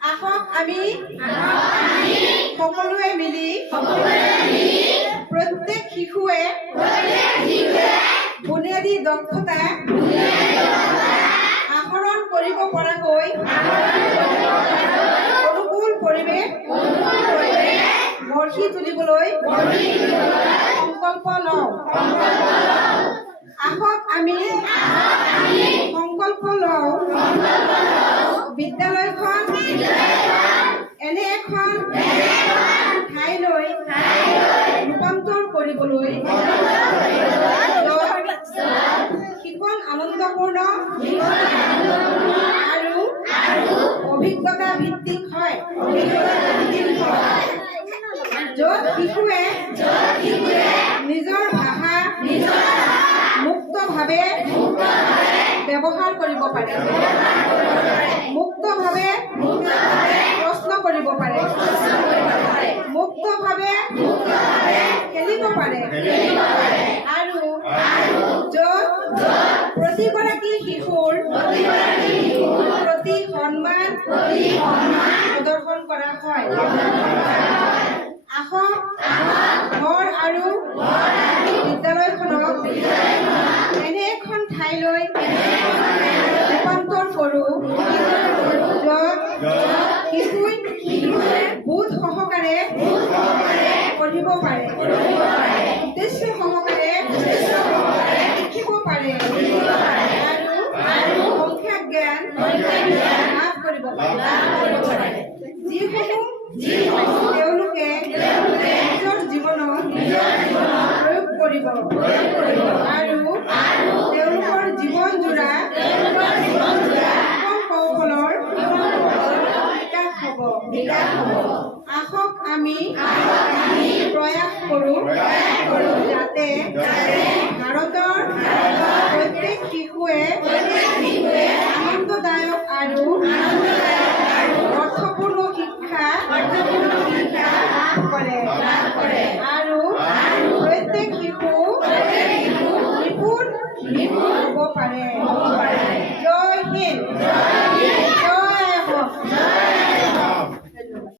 আহক আমি সকলোৱে মিলি প্ৰত্যেক শিশুৱে বুনিয়াদী দক্ষতা আহৰণ কৰিব পৰাকৈ অনুকূল পৰিৱেশ গঢ়ি তুলিবলৈ সংকল্প লওঁ। আহক আমি সংকল্প লওঁ বিদ্যালয়খন এনে এখন ঠাইলৈ ৰূপান্তৰ কৰিবলৈ শিক্ষণ আনন্দপূৰ্ণ আৰু অভিজ্ঞতা ভিত্তিক হয়, য'ত শিশুৱে নিজৰ ভাষা মুক্তভাৱে ব্যৱহাৰ কৰিব পাৰে, মুক্তভাৱে প্ৰশ্ন কৰিব পাৰে, মুক্তভাৱে খেলিব পাৰে আৰু য'ত প্ৰতিগৰাকী শিশুৰ প্ৰতি সন্মান প্ৰদৰ্শন কৰা হয়। আহক ঘৰ আৰু বিদ্যালয়খনক এনে এখন ঠাইলৈ ৰূপান্তৰ কৰোঁ, য'ত শিশুৱে বোধ সহকাৰে পঢ়িব পাৰে, উদ্দেশ্য সহকাৰে শিকিব পাৰে আৰু সংখ্যা জ্ঞান লাভ কৰিব পাৰে, যিসমূহ তেওঁলোকে নিজৰ জীৱনত প্ৰয়োগ কৰিব আৰু তেওঁলোকৰ জীৱনজোৰা কৌশলৰ বিকাশ হ'ব। আহক আমি প্ৰয়াস কৰোঁ যাতে